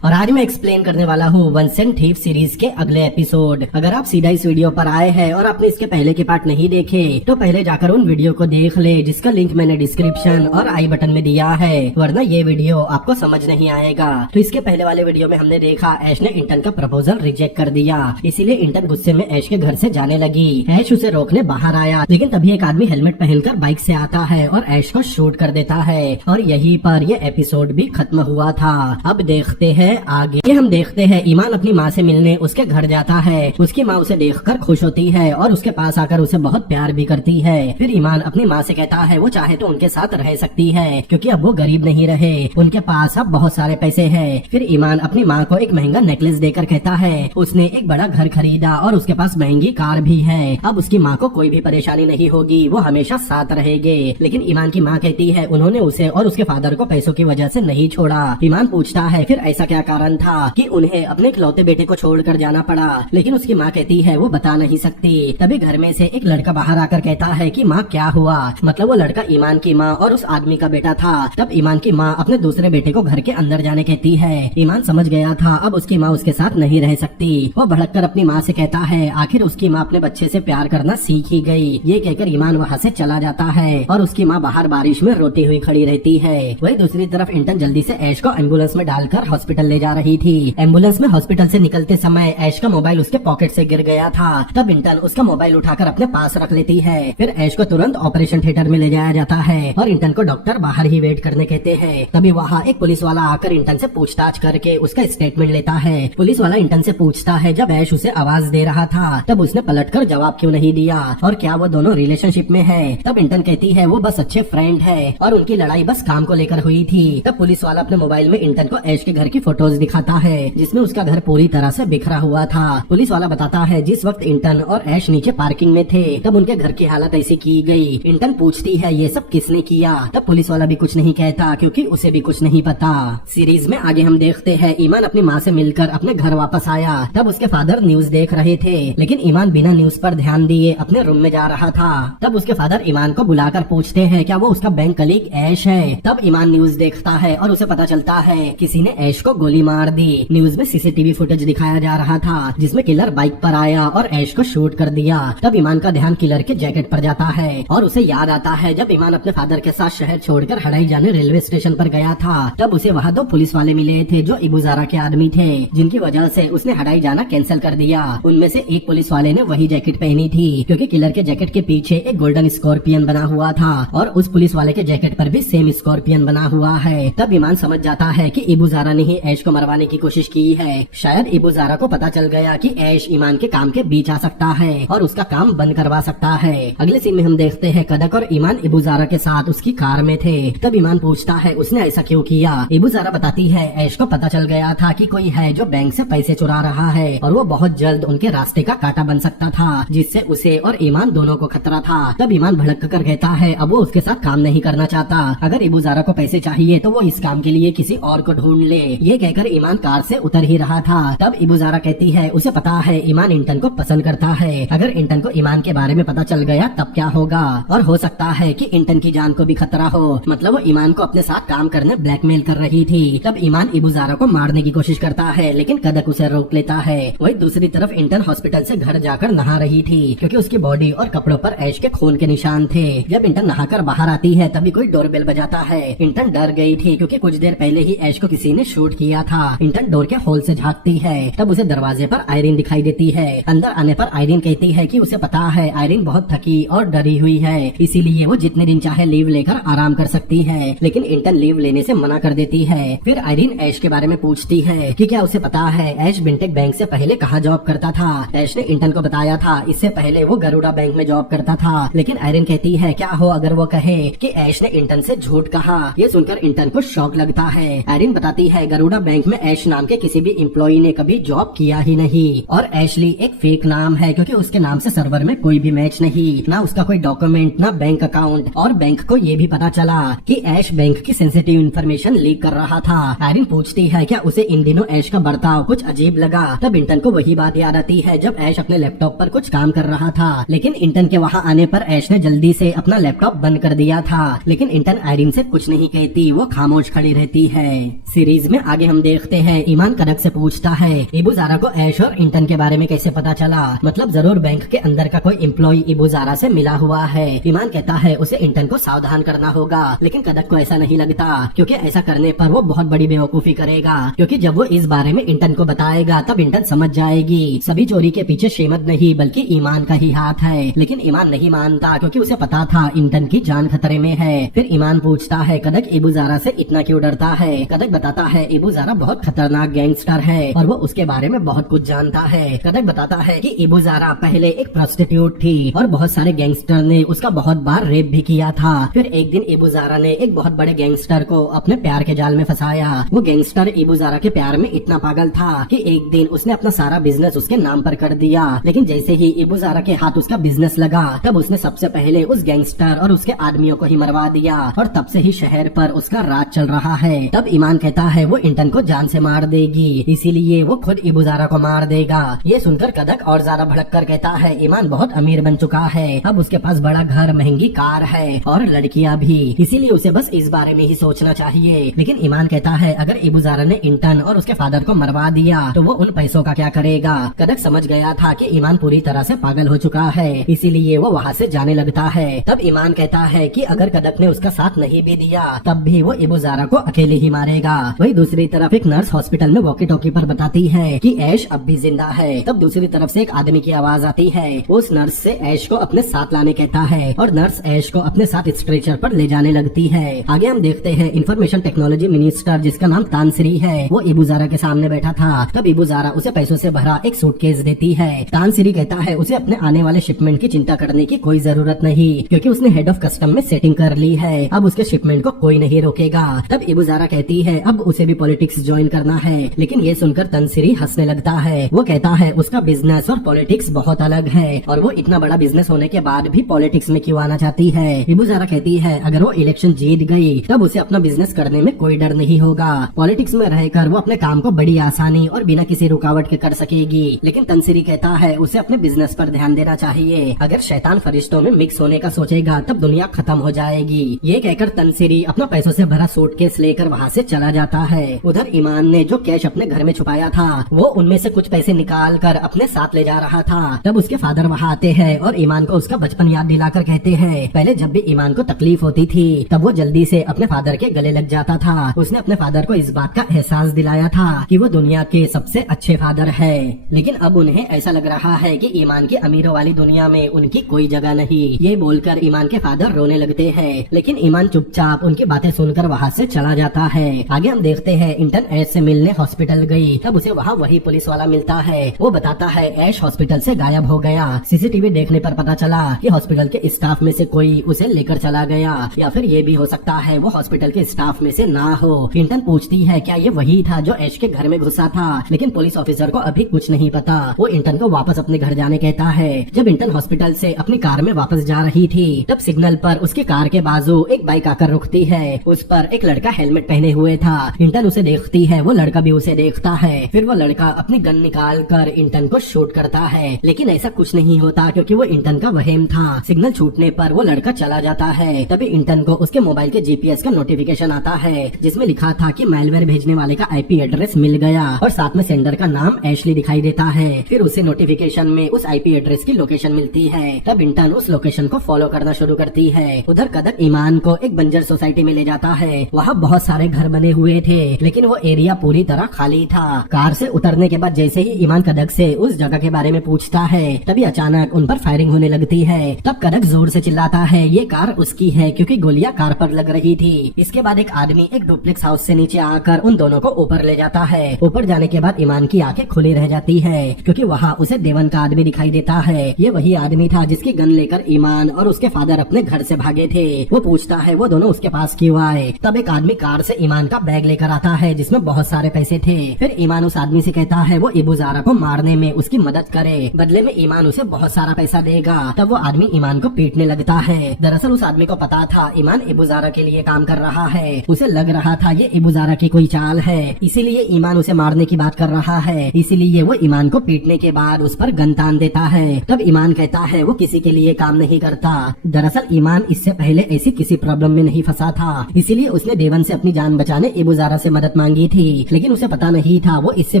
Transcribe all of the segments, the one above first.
और आज मैं एक्सप्लेन करने वाला हूँ वंस एंड थीव सीरीज के अगले एपिसोड। अगर आप सीधा इस वीडियो पर आए हैं और आपने इसके पहले के पार्ट नहीं देखे तो पहले जाकर उन वीडियो को देख ले, जिसका लिंक मैंने डिस्क्रिप्शन और आई बटन में दिया है, वरना ये वीडियो आपको समझ नहीं आएगा। तो इसके पहले वाले वीडियो में हमने देखा ऐश ने इंटन का प्रपोजल रिजेक्ट कर दिया, इसीलिए इंटन गुस्से में ऐश के घर से जाने लगी। ऐश उसे रोकने बाहर आया, लेकिन तभी एक आदमी हेलमेट पहनकर बाइक से आता है और ऐश को शूट कर देता है। और यहीं पर ये एपिसोड भी खत्म हुआ था। अब देखते हैं आगे। हम देखते हैं ईमान अपनी माँ से मिलने उसके घर जाता है। उसकी माँ उसे देखकर खुश होती है और उसके पास आकर उसे बहुत प्यार भी करती है। फिर ईमान अपनी माँ से कहता है वो चाहे तो उनके साथ रह सकती है, क्योंकि अब वो गरीब नहीं रहे, उनके पास अब बहुत सारे पैसे हैं। फिर ईमान अपनी माँ को एक महंगा नेकलेस देकर कहता है उसने एक बड़ा घर खरीदा और उसके पास महंगी कार भी है। अब उसकी माँ को कोई भी परेशानी नहीं होगी, वो हमेशा साथ रहेंगे। लेकिन ईमान की माँ कहती है उन्होंने उसे और उसके फादर को पैसों की वजह से नहीं छोड़ा। ईमान पूछता है फिर ऐसा क्या कारण था कि उन्हें अपने इकलौते बेटे को छोड़कर जाना पड़ा, लेकिन उसकी माँ कहती है वो बता नहीं सकती। तभी घर में से एक लड़का बाहर आकर कहता है कि माँ क्या हुआ, मतलब वो लड़का ईमान की माँ और उस आदमी का बेटा था। तब ईमान की माँ अपने दूसरे बेटे को घर के अंदर जाने कहती है। ईमान समझ गया था अब उसकी माँ उसके साथ नहीं रह सकती। वो भड़क कर अपनी माँ से कहता है आखिर उसकी माँ अपने बच्चे से प्यार करना सीख ही गई। ये कहकर ईमान वहाँ से चला जाता है और उसकी माँ बाहर बारिश में रोती हुई खड़ी रहती है। वही दूसरी तरफ इंटन जल्दी से ऐश को एम्बुलेंस में डालकर हॉस्पिटल ले जा रही थी। एम्बुलेंस में हॉस्पिटल से निकलते समय ऐश का मोबाइल उसके पॉकेट से गिर गया था। तब इंटन उसका मोबाइल उठाकर अपने पास रख लेती है। फिर ऐश को तुरंत ऑपरेशन थिएटर में ले जाया जाता है और इंटन को डॉक्टर बाहर ही वेट करने कहते हैं। तभी वहाँ एक पुलिस वाला आकर इंटन से पूछताछ करके उसका स्टेटमेंट लेता है। पुलिस वाला इंटन से पूछता है जब ऐश उसे आवाज दे रहा था तब उसने पलटकर जवाब क्यों नहीं दिया और क्या वो दोनों रिलेशनशिप में है। तब इंटन कहती है वो बस अच्छे फ्रेंड है और उनकी लड़ाई बस काम को लेकर हुई थी। तब पुलिस वाला अपने मोबाइल में इंटन को ऐश के घर की फोटोज दिखाता है, जिसमें उसका घर पूरी तरह से बिखरा हुआ था। पुलिस वाला बताता है जिस वक्त इंटन और ऐश नीचे पार्किंग में थे तब उनके घर की हालत ऐसी की गई। इंटन पूछती है ये सब किसने किया। तब पुलिस वाला भी कुछ नहीं कहता, क्योंकि उसे भी कुछ नहीं पता। सीरीज में आगे हम देखते हैं ईमान अपनी माँ से मिलकर अपने घर वापस आया। तब उसके फादर न्यूज देख रहे थे, लेकिन ईमान बिना न्यूज पर ध्यान दिए अपने रूम में जा रहा था। तब उसके फादर ईमान को बुलाकर पूछते हैं क्या वो उसका बैंक कलीग ऐश है। तब ईमान न्यूज देखता है और उसे पता चलता है किसी ने ऐश को गोली मार दी। न्यूज में सीसीटीवी फुटेज दिखाया जा रहा था जिसमें किलर बाइक पर आया और ऐश को शूट कर दिया। तब ईमान का ध्यान किलर के जैकेट पर जाता है और उसे याद आता है जब ईमान अपने फादर के साथ शहर छोड़कर हड़ाई जाने रेलवे स्टेशन पर गया था तब उसे वहाँ 2 पुलिस वाले मिले थे जो इबुजारा के आदमी थे, जिनकी वजह से उसने हड़ाई जाना कैंसिल कर दिया। उनमें से एक पुलिस वाले ने वही जैकेट पहनी थी, क्योंकि किलर के जैकेट के पीछे एक गोल्डन स्कॉर्पियन बना हुआ था और उस पुलिस वाले के जैकेट पर भी सेम स्कॉर्पियन बना हुआ है। तब ईमान समझ जाता है कि इबुजारा ने ही ऐश को मरवाने की कोशिश की है। शायद इबुजारा को पता चल गया कि ऐश ईमान के काम के बीच आ सकता है और उसका काम बंद करवा सकता है। अगले सीन में हम देखते हैं कदक और ईमान इबुजारा के साथ उसकी कार में थे। तब ईमान पूछता है उसने ऐसा क्यों किया। इबुजारा बताती है ऐश को पता चल गया था कि कोई है जो बैंक से पैसे चुरा रहा है और वो बहुत जल्द उनके रास्ते का कांटा बन सकता था, जिससे उसे और ईमान दोनों को खतरा था। तब ईमान भड़क कर कहता है अब वो उसके साथ काम नहीं करना चाहता। अगर इबुजारा को पैसे चाहिए तो वो इस काम के लिए किसी और को ढूंढ ले। ये कहकर ईमान कार से उतर ही रहा था। तब इबुजारा कहती है उसे पता है ईमान इंटन को पसंद करता है। अगर इंटन को ईमान के बारे में पता चल गया तब क्या होगा, और हो सकता है कि इंटन की जान को भी खतरा हो। मतलब वो ईमान को अपने साथ काम करने ब्लैकमेल कर रही थी। तब ईमान इबुजारा को मारने की कोशिश करता है, लेकिन कदक उसे रोक लेता है। वही दूसरी तरफ इंटन हॉस्पिटल से घर जाकर नहा रही थी, क्योंकि उसकी बॉडी और कपड़ों पर ऐश के खून के निशान थे। जब इंटन नहाकर बाहर आती है तभी कोई डोरबेल बजाता है। इंटन डर गई थी, क्योंकि कुछ देर पहले ही ऐश को किसी ने शूट किया था। इंटन डोर के होल से झांकती है, तब उसे दरवाजे पर आयरीन दिखाई देती है। अंदर आने पर आयरीन कहती है कि उसे पता है आयरीन बहुत थकी और डरी हुई है, इसीलिए वो जितने दिन चाहे लीव लेकर आराम कर सकती है। लेकिन इंटन लीव लेने से मना कर देती है। फिर आयरीन ऐश के बारे में पूछती है कि क्या उसे पता है ऐश बिंटेक बैंक से पहले कहाँ जॉब करता था। ऐश ने इंटन को बताया था इससे पहले वो गरुड़ा बैंक में जॉब करता था। लेकिन आयरीन कहती है क्या हो अगर वो कहे कि ऐश ने इंटन से झूठ कहा। ये सुनकर इंटन को शौक लगता है। आयरीन बताती है गरुड़ा बैंक में ऐश नाम के किसी भी एम्प्लॉय ने कभी जॉब किया ही नहीं और एशली एक फेक नाम है क्योंकि उसके नाम से सर्वर में कोई भी मैच नहीं, ना उसका कोई डॉक्यूमेंट, ना बैंक अकाउंट। और बैंक को ये भी पता चला कि ऐश बैंक की सेंसिटिव इन्फॉर्मेशन लीक कर रहा था। आयरिन पूछती है क्या उसे इन दिनों ऐश का बर्ताव कुछ अजीब लगा। तब इंटन को वही बात याद आती है जब ऐश अपने लैपटॉप पर कुछ काम कर रहा था, लेकिन इंटन के वहाँ आने पर ऐश ने जल्दी से अपना लैपटॉप बंद कर दिया था। लेकिन इंटन आयरिन से कुछ नहीं कहती, वो खामोश खड़ी रहती है। सीरीज में आगे हम देखते हैं ईमान कदक से पूछता है इबू ज़ारा को ऐश और इंटन के बारे में कैसे पता चला, मतलब जरूर बैंक के अंदर का कोई एम्प्लॉय इबू ज़ारा से मिला हुआ है। ईमान कहता है उसे इंटन को सावधान करना होगा, लेकिन कदक को ऐसा नहीं लगता क्योंकि ऐसा करने पर वो बहुत बड़ी बेवकूफी करेगा, क्योंकि जब वो इस बारे में इंटन को बताएगा तब इंटन समझ जाएगी सभी चोरी के पीछे शेमत नहीं बल्कि ईमान का ही हाथ है। लेकिन ईमान नहीं मानता क्योंकि उसे पता था इंटन की जान खतरे में है। फिर ईमान पूछता है कदक इबू ज़ारा से इतना क्यों डरता है। कदक बताता है इबू ज़ारा बहुत खतरनाक गैंगस्टर है और वो उसके बारे में बहुत कुछ जानता है। कदक बताता है कि इबू ज़ारा पहले एक प्रोस्टिट्यूट थी और बहुत सारे गैंगस्टर ने उसका बहुत बार रेप भी किया था। फिर एक दिन इबू ज़ारा ने एक बहुत बड़े गैंगस्टर को अपने प्यार के जाल में फंसाया। वो गैंगस्टर इबू ज़ारा के प्यार में इतना पागल था कि एक दिन उसने अपना सारा बिजनेस उसके नाम पर कर दिया। लेकिन जैसे ही इबू ज़ारा के हाथ उसका बिजनेस लगा तब उसने सबसे पहले उस गैंगस्टर और उसके आदमियों को ही मरवा दिया और तब से ही शहर पर उसका राज चल रहा है। तब ईमान कहता है वो इंटन को जान से मार देगी, इसीलिए वो खुद इबू ज़ारा को मार देगा। ये सुनकर कदक और ज्यादा भड़क कर कहता है ईमान बहुत अमीर बन चुका है, अब उसके पास बड़ा घर, महंगी कार है और लड़कियां भी, इसीलिए उसे बस इस बारे में ही सोचना चाहिए। लेकिन ईमान कहता है अगर इबू ज़ारा ने इंटन और उसके फादर को मरवा दिया तो वो उन पैसों का क्या करेगा। कदक समझ गया था कि ईमान पूरी तरह से पागल हो चुका है, इसीलिए वो वहाँ से जाने लगता है। तब ईमान कहता है कि अगर कदक ने उसका साथ नहीं भी दिया तब भी वो इबू ज़ारा को अकेले ही मारेगा। वही दूसरी तरफ एक नर्स हॉस्पिटल में वॉकी टॉकी पर बताती है कि ऐश अब भी जिंदा है। तब दूसरी तरफ से एक आदमी की आवाज आती है, वो उस नर्स से ऐश को अपने साथ लाने कहता है और नर्स ऐश को अपने साथ स्ट्रेचर पर ले जाने लगती है। आगे हम देखते हैं इंफॉर्मेशन टेक्नोलॉजी मिनिस्टर जिसका नाम तानसरी है, वो इबू ज़ारा के सामने बैठा था। तब इबू ज़ारा उसे पैसों से भरा एक सूटकेस देती है। तानसरी कहता है उसे अपने आने वाले शिपमेंट की चिंता करने की कोई जरूरत नहीं क्योंकि उसने हेड ऑफ कस्टम में सेटिंग कर ली है, अब उसके शिपमेंट को कोई नहीं रोकेगा। तब इबू ज़ारा कहती है अब उसे भी पॉलिटिक्स ज्वाइन करना है, लेकिन ये सुनकर तानसरी हंसने लगता है। वो कहता है उसका बिजनेस और पॉलिटिक्स बहुत अलग है और वो इतना बड़ा बिजनेस होने के बाद भी पॉलिटिक्स में क्यों आना चाहती है। इबू ज़ारा कहती है अगर वो इलेक्शन जीत गई तब उसे अपना बिजनेस करने में कोई डर नहीं होगा, पॉलिटिक्स में रहकर वो अपने काम को बड़ी आसानी और बिना किसी रुकावट के कर सकेगी। लेकिन तानसरी कहता है उसे अपने बिजनेस पर ध्यान देना चाहिए, अगर शैतान फरिश्तों में मिक्स होने का सोचेगा तब दुनिया खत्म हो जाएगी। ये कहकर तानसरी अपना पैसों से भरा सूटकेस लेकर वहाँ से चला जाता है। उधर ईमान ने जो कैश अपने घर में छुपाया था वो उनमें से कुछ पैसे निकाल कर अपने साथ ले जा रहा था। तब उसके फादर वहाँ आते हैं और ईमान को उसका बचपन याद दिलाकर कहते हैं पहले जब भी ईमान को तकलीफ होती थी तब वो जल्दी से अपने फादर के गले लग जाता था। उसने अपने फादर को इस बात का एहसास दिलाया था कि वो दुनिया के सबसे अच्छे फादर है। लेकिन अब उन्हें ऐसा लग रहा है कि ईमान की अमीरों वाली दुनिया में उनकी कोई जगह नहीं। ये बोलकर ईमान के फादर रोने लगते हैं, लेकिन ईमान चुपचाप उनकी बातें सुनकर वहाँ से चला जाता है। आगे हम देखते हैं इंटन ऐश से मिलने हॉस्पिटल गई, तब उसे वहाँ वही पुलिस वाला मिलता है। वो बताता है ऐश हॉस्पिटल से गायब हो गया, सीसीटीवी देखने पर पता चला कि हॉस्पिटल के स्टाफ में से कोई उसे लेकर चला गया, या फिर ये भी हो सकता है वो हॉस्पिटल के स्टाफ में से ना हो। इंटन पूछती है क्या ये वही था जो ऐश के घर में घुसा था, लेकिन पुलिस ऑफिसर को अभी कुछ नहीं पता। वो इंटन को वापस अपने घर जाने कहता है। जब इंटन हॉस्पिटल से अपनी कार में वापस जा रही थी तब सिग्नल पर उसकी कार के बाजू एक बाइक आकर रुकती है। उस पर एक लड़का हेलमेट पहने हुए था। इंटन उसे देखती है, वो लड़का भी उसे देखता है। फिर वो लड़का अपनी गन निकाल कर इंटन को शूट करता है, लेकिन ऐसा कुछ नहीं होता क्योंकि वो इंटन का वहम था। सिग्नल छूटने पर वो लड़का चला जाता है। तभी इंटन को उसके मोबाइल के जीपीएस का नोटिफिकेशन आता है जिसमें लिखा था कि मैलवेयर भेजने वाले का आईपी एड्रेस मिल गया और साथ में सेंडर का नाम एशली दिखाई देता है। फिर उसे नोटिफिकेशन में उस आईपी एड्रेस की लोकेशन मिलती है। तब इंटन उस लोकेशन को फॉलो करना शुरू करती है। उधर कदक ईमान को एक बंजर सोसाइटी में ले जाता है। वहाँ बहुत सारे घर बने हुए थे, लेकिन वो एरिया पूरी तरह खाली था। कार से उतरने के बाद जैसे ही ईमान कदक से उस जगह के बारे में पूछता है तभी अचानक उन पर फायरिंग होने लगती है। तब कदक जोर से चिल्लाता है ये कार उसकी है क्योंकि गोलियां कार पर लग रही थी। इसके बाद एक आदमी एक डुप्लेक्स हाउस से नीचे आकर उन दोनों को ऊपर ले जाता है। ऊपर जाने के बाद ईमान की आंखें खुली रह जाती है क्योंकि वहाँ उसे देवन का आदमी दिखाई देता है। ये वही आदमी था जिसकी गन लेकर ईमान और उसके फादर अपने घर से भागे थे। वो पूछता है वो दोनों उसके पास क्यों आए। तब एक आदमी कार से ईमान का बैग लेकर आता है जिसमें बहुत सारे पैसे थे। फिर ईमान उस आदमी से कहता है वो अबू ज़ारा को मारने में उसकी मदद करे, बदले में ईमान उसे बहुत सारा पैसा देगा। तब वो आदमी ईमान को पीटने लगता है। दरअसल उस आदमी को पता था ईमान अबू ज़ारा के लिए काम कर रहा है। उसे लग रहा था ये अबू ज़ारा की कोई चाल है, इसीलिए ईमान उसे मारने की बात कर रहा है। इसीलिए वो ईमान को पीटने के बाद उस पर गन तान देता है। तब ईमान कहता है वो किसी के लिए काम नहीं करता। दरअसल ईमान इससे पहले ऐसी किसी प्रॉब्लम में नहीं फंसा था, इसीलिए उसने देवन से अपनी जान बचाने अबू ज़ारा से मदद मांगी थी, लेकिन उसे पता नहीं था वो इससे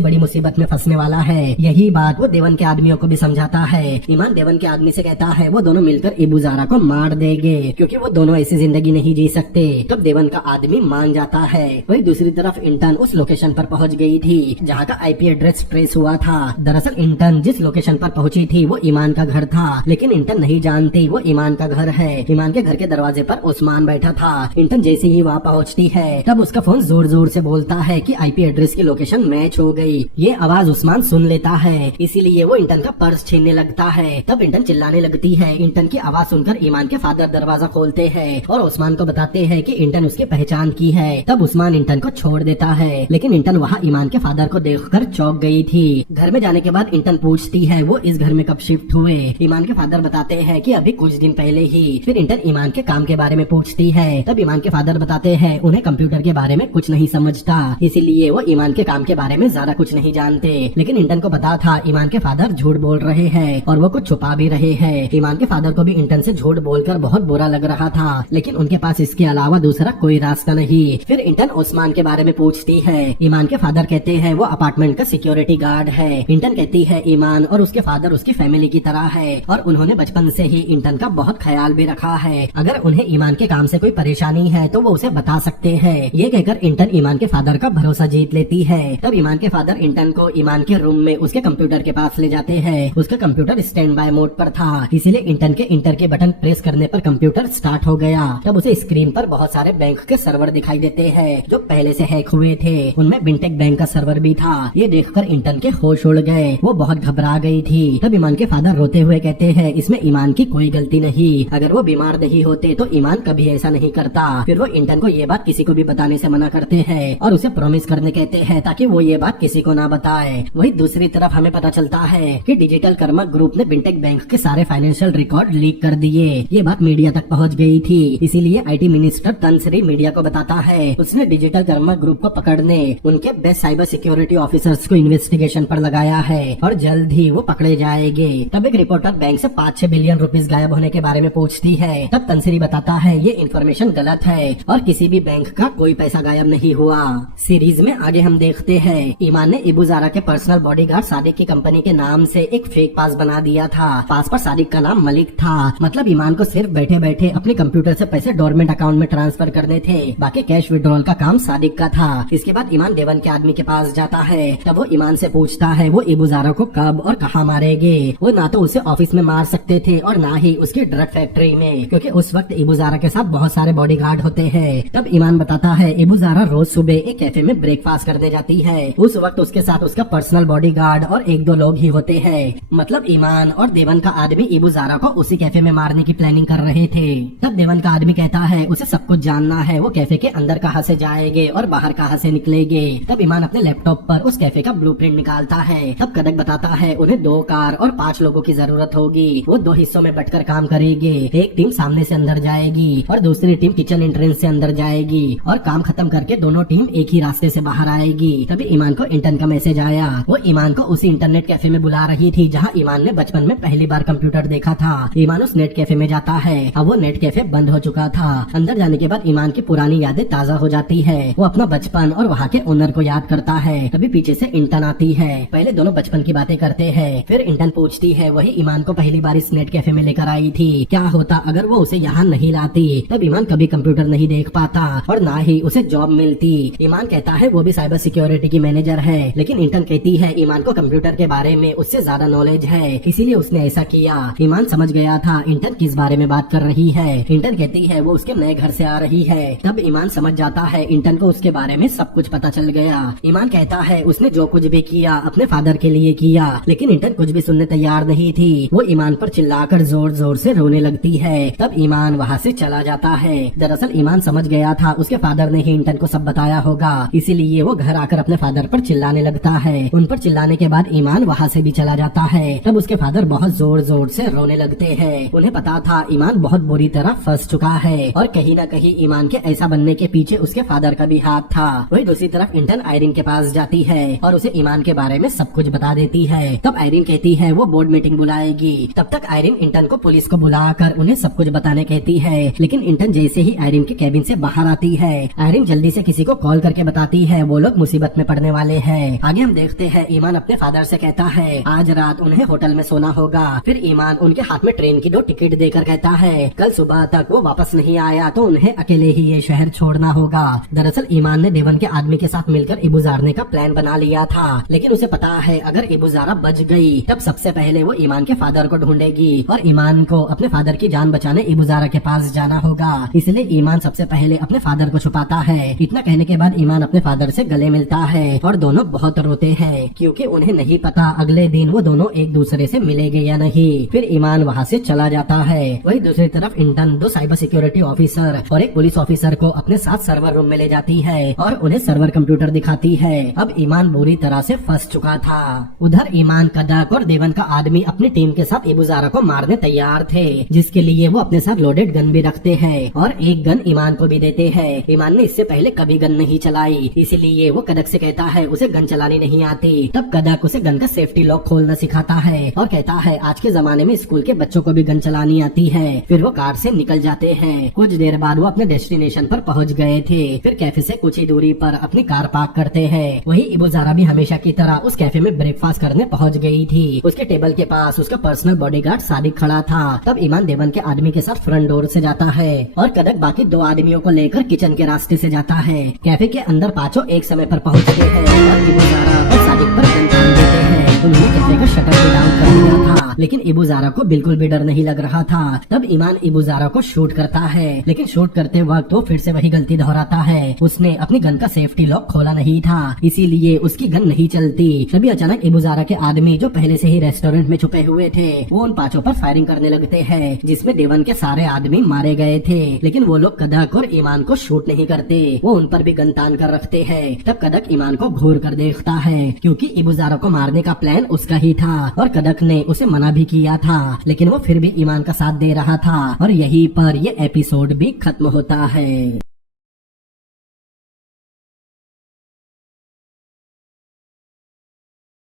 बड़ी मुसीबत में फंसने वाला है। यही बात वो देवन के आदमियों को भी समझाता है। ईमान देवन के आदमी से कहता है वो दोनों मिलकर अबू ज़ारा को मार देंगे, क्योंकि वो दोनों ऐसी जिंदगी नहीं जी सकते। तब देवन का आदमी मान जाता है। वही दूसरी तरफ इंटर्न उस लोकेशन पर पहुंच गई थी जहां का आईपी एड्रेस ट्रेस हुआ था। दरअसल इंटर्न जिस लोकेशन पर पहुंची थी वो ईमान का घर था, लेकिन इंटर्न नहीं जानती वो ईमान का घर है। ईमान के घर के दरवाजे पर उस्मान बैठा था। इंटर्न जैसे ही वहाँ पहुँचती है तब उसका फोन जोर जोर से बोलता है कि आईपी एड्रेस की लोकेशन मैच हो गई। ये आवाज उस्मान सुन लेता है, इसीलिए वो इंटर्न का पर्स छीनने लगता है। तब इंटर्न चिल्लाने लगती है। इंटर्न की आवाज सुनकर ईमान के फादर दरवाजा खोलते हैं और उस्मान को बताते हैं कि इंटर्न उसकी पहचान की है। तब उस्मान इंटर्न को छोड़ देता है, लेकिन इंटर्न वहाँ ईमान के फादर को देखकर चौंक गई थी। घर में जाने के बाद इंटर्न पूछती है वो इस घर में कब शिफ्ट हुए। ईमान के फादर बताते हैं कि अभी कुछ दिन पहले ही। फिर इंटर्न ईमान के काम के बारे में पूछती है। तब ईमान के फादर बताते हैं उन्हें कंप्यूटर के बारे में कुछ नहीं समझता, इसीलिए वो ईमान के काम के बारे में ज्यादा कुछ नहीं जानते। लेकिन इंटर्न को पता था ईमान के फादर झूठ बोल रहे हैं और वो कुछ छुपा भी रहे हैं। ईमान के फादर को भी इंटर्न से झूठ बोलकर बहुत बुरा लग रहा था, लेकिन उनके पास इसके अलावा दूसरा कोई रास्ता नहीं। फिर इंटर्न उस्मान के बारे में पूछती है। ईमान के फादर कहते हैं वो अपार्टमेंट का सिक्योरिटी गार्ड है। इंटर्न कहती है ईमान और उसके फादर उसकी फैमिली की तरह है और उन्होंने बचपन से ही इंटर्न का बहुत ख्याल भी रखा है। अगर उन्हें ईमान के काम से कोई परेशानी है तो वो उसे बता सकते हैं। ये कहकर इंटर्न ईमान के फादर का भरोसा जीत लेती है। तब ईमान के फादर इंटर्न को ईमान के रूम में उसके कंप्यूटर के पास ले जाते हैं। उसका कंप्यूटर स्टैंड बाय मोड पर था, इसीलिए इंटर्न के इंटर के बटन प्रेस करने पर कंप्यूटर स्टार्ट हो गया। तब उसे स्क्रीन पर बहुत सारे बैंक के सर्वर दिखाई देते हैं जो पहले से हैक हुए थे। उनमें बिनटेक बैंक का सर्वर भी था। ये देखकर इंटर्न के होश उड़ गए, वो बहुत घबरा गई थी। तब ईमान के फादर रोते हुए कहते हैं इसमें ईमान की कोई गलती नहीं, अगर वो बीमार नहीं होते तो ईमान कभी ऐसा नहीं करता। फिर वो इंटर्न को ये बात किसी को भी बताने से मना करते हैं और उसे प्रॉमिस करने कहते हैं ताकि वो ये बात किसी को ना बताए। वही दूसरी तरफ हमें पता चलता है कि डिजिटल कर्मा ग्रुप ने बिनटेक बैंक के सारे फाइनेंशियल रिकॉर्ड लीक कर दिए। ये बात मीडिया तक पहुंच गई थी, इसीलिए आईटी मिनिस्टर तनसरी मीडिया को बताता है उसने डिजिटल कर्मा ग्रुप को पकड़ने उनके बेस्ट साइबर सिक्योरिटी ऑफिसर्स को इन्वेस्टिगेशन पर लगाया है और जल्द ही वो पकड़े जाएंगे। तब एक रिपोर्टर बैंक से 5-6 बिलियन रुपीस गायब होने के बारे में पूछती है। तब तनसरी बताता है ये इन्फॉर्मेशन गलत है और किसी भी बैंक का कोई पैसा गायब नहीं हुआ। सीरीज में आगे हम देखते हैं ईमान ने अबू ज़ारा के पर्सनल बॉडीगार्ड सादिक की कंपनी के नाम से एक फेक पास बना दिया था। पास पर सादिक का नाम मलिक था, मतलब ईमान को सिर्फ बैठे बैठे अपने कंप्यूटर से पैसे डोरमेंट अकाउंट में ट्रांसफर करने थे, बाकी कैश विड्रॉल का काम सादिक का था। इसके बाद ईमान देवन के आदमी के पास जाता है। तब वो ईमान से पूछता है वो अबू ज़ारा को कब और कहाँ मारेंगे। वो ना तो उसे ऑफिस में मार सकते थे और ना ही उसकी ड्रग फैक्ट्री में, क्योंकि उस वक्त अबू ज़ारा के साथ बहुत सारे बॉडीगार्ड होते हैं। तब ईमान बताता है अबू ज़ारा रोज सुबह एक कैफे में ब्रेकफास्ट करने जाती है। उस वक्त उसके साथ उसका पर्सनल बॉडीगार्ड और 1-2 लोग ही होते हैं। मतलब ईमान और देवन का आदमी अबू ज़ारा को उसी कैफे में मारने की प्लानिंग कर रहे थे। तब देवन का आदमी कहता है उसे सब कुछ जानना है, वो कैफे के अंदर कहाँ से जाएंगे और बाहर कहाँ से निकलेंगे। तब ईमान अपने लैपटॉप पर उस कैफे का ब्लूप्रिंट निकालता है। तब कदक बताता है उन्हें 2 कार और 5 लोगों की जरूरत होगी। वो 2 हिस्सों में बंटकर काम करेंगे। एक टीम सामने से अंदर जाएगी और दूसरी टीम किचन एंट्रेंस से अंदर जाएगी और काम खत्म करके दोनों टीम एक ही रास्ते से बाहर आएगी। तभी ईमान को इंटर्न का मैसेज आया। वो ईमान को उसी इंटरनेट कैफे में बुला रही थी जहाँ ईमान ने बचपन में पहली बार कंप्यूटर देखा था। ईमान उस नेट कैफे में जाता है। अब वो नेट कैफे बंद हो चुका था। अंदर जाने के बाद ईमान की पुरानी यादें ताजा हो जाती है। वो अपना बचपन और वहाँ के ओनर को याद करता है। तभी पीछे से इंटर्न आती है। पहले दोनों बचपन की बातें करते हैं। फिर इंटर्न पूछती है वही ईमान को पहली बार इस नेट कैफे में लेकर आई थी, क्या होता अगर वो उसे यहाँ नहीं लाती। तब ईमान कभी कंप्यूटर नहीं देख पाता और ना ही उसे जॉब मिलती। ईमान कहता है वो भी साइबर सिक्योरिटी की मैनेजर है, लेकिन इंटर्न कहती है ईमान को कंप्यूटर के बारे में उससे ज्यादा नॉलेज है, इसीलिए उसने ऐसा किया। ईमान समझ गया था इंटर्न किस बारे में बात कर रही है। इंटर्न कहती है वो उसके नए घर से आ रही है। तब ईमान समझ जाता है इंटर्न को उसके बारे में सब कुछ पता चल गया। ईमान कहता है उसने जो कुछ भी किया अपने फादर के लिए किया, लेकिन इंटर्न कुछ भी सुनने तैयार नहीं थी। वो ईमान पर चिल्लाकर जोर जोर से रोने लगती है। तब ईमान वहाँ से चला जाता है। दरअसल ईमान समझ गया था उसके फादर ने ही इंटर्न को सब बताया होगा। होगा, इसीलिए वो घर आकर अपने फादर पर चिल्लाने लगता है। उन पर चिल्लाने के बाद ईमान वहाँ से भी चला जाता है। तब उसके फादर बहुत जोर जोर से रोने लगते हैं। उन्हें पता था ईमान बहुत बुरी तरह फंस चुका है और कहीं न कहीं ईमान के ऐसा बनने के पीछे उसके फादर का भी हाथ था। वही दूसरी तरफ इंटन आयरिन के पास जाती है और उसे ईमान के बारे में सब कुछ बता देती है। तब आयरिन कहती है वो बोर्ड मीटिंग बुलाएगी। तब तक आयरिन इंटन को पुलिस को बुलाकर उन्हें सब कुछ बताने कहती है, लेकिन इंटन जैसे ही आयरिन के कैबिन से बाहर आती है, आयरिन जल्दी से किसी को कॉल करके बताती है वो लोग मुसीबत में पड़ने वाले हैं। आगे हम देखते हैं ईमान अपने फादर से कहता है आज रात उन्हें होटल में सोना होगा। फिर ईमान उनके हाथ में ट्रेन की 2 टिकट देकर कहता है कल सुबह तक वो वापस नहीं आया तो उन्हें अकेले ही ये शहर छोड़ना होगा। दरअसल ईमान ने देवन के आदमी के साथ मिलकर इबुजारने का प्लान बना लिया था, लेकिन उसे पता है अगर इबुजारा बच गई तब सबसे पहले वो ईमान के फादर को ढूंढेगी और ईमान को अपने फादर की जान बचाने इबुजारा के पास जाना होगा। इसलिए ईमान सबसे पहले अपने फादर को छुपाता है। इतना कहने के बाद ईमान अपने फादर से गले मिलता है और दोनों बहुत रोते हैं क्योंकि उन्हें नहीं पता अगले दिन वो दोनों एक दूसरे से मिलेंगे या नहीं। फिर ईमान वहाँ से चला जाता है। वही दूसरी तरफ इंटन 2 साइबर सिक्योरिटी ऑफिसर और एक पुलिस ऑफिसर को अपने साथ सर्वर रूम में ले जाती है और उन्हें सर्वर कंप्यूटर दिखाती है। अब ईमान बुरी तरह से फंस चुका था। उधर ईमान, कदक और देवन का आदमी अपनी टीम के साथ इबुजारा को मारने तैयार थे, जिसके लिए वो अपने साथ लोडेड गन भी रखते हैं और एक गन ईमान को भी देते हैं। ईमान ने इससे पहले कभी गन नहीं चलाई, इसीलिए वो कदक से कहता है उसे गन चलानी नहीं आती। तब कदक उसे गन का सेफ्टी लॉक खोलना सिखाता है और कहता है आज के जमाने में स्कूल के बच्चों को भी गन चलानी आती है। फिर वो कार से निकल जाते हैं। कुछ देर बाद वो अपने डेस्टिनेशन पर पहुंच गए थे। फिर कैफे से कुछ ही दूरी पर अपनी कार पार्क करते हैं। वही इबुजारा भी हमेशा की तरह उस कैफे में ब्रेकफास्ट करने पहुंच गई थी। उसके टेबल के पास उसका पर्सनल बॉडीगार्ड सादिक खड़ा था। तब ईमान देवन के आदमी के साथ फ्रंट डोर से जाता है और कदक बाकी 2 आदमियों को लेकर किचन के रास्ते से जाता है। कैफे के अंदर पांचों एक समय पर पहुंचते हैं और इबुजारा और सादिक पर गन तान देते हैं। उन्होंने कैफे का शटर भी डाउन कर दिया था, लेकिन इबुजारा को बिल्कुल भी डर नहीं लग रहा था। तब ईमान इबुजारा को शूट करता है, लेकिन शूट करते वक्त वो फिर से वही गलती दोहराता है। उसने अपनी गन का सेफ्टी लॉक खोला नहीं था, इसीलिए उसकी गन नहीं चलती। तभी अचानक इबुजारा के आदमी जो पहले से ही रेस्टोरेंट में छुपे हुए थे वो उन पांचों पर फायरिंग करने लगते हैं, जिसमें देवन के सारे आदमी मारे गए थे। लेकिन वो लोग कदक और ईमान को शूट नहीं करते, वो उन पर भी गन तान कर रखते हैं। तब कदक ईमान को घूर कर देखता है क्योंकि इबुजारा को मारने का प्लान उसका ही था और कदक ने उसे मना भी किया था, लेकिन वो फिर भी ईमान का साथ दे रहा था। और यहीं पर ये एपिसोड भी खत्म होता है।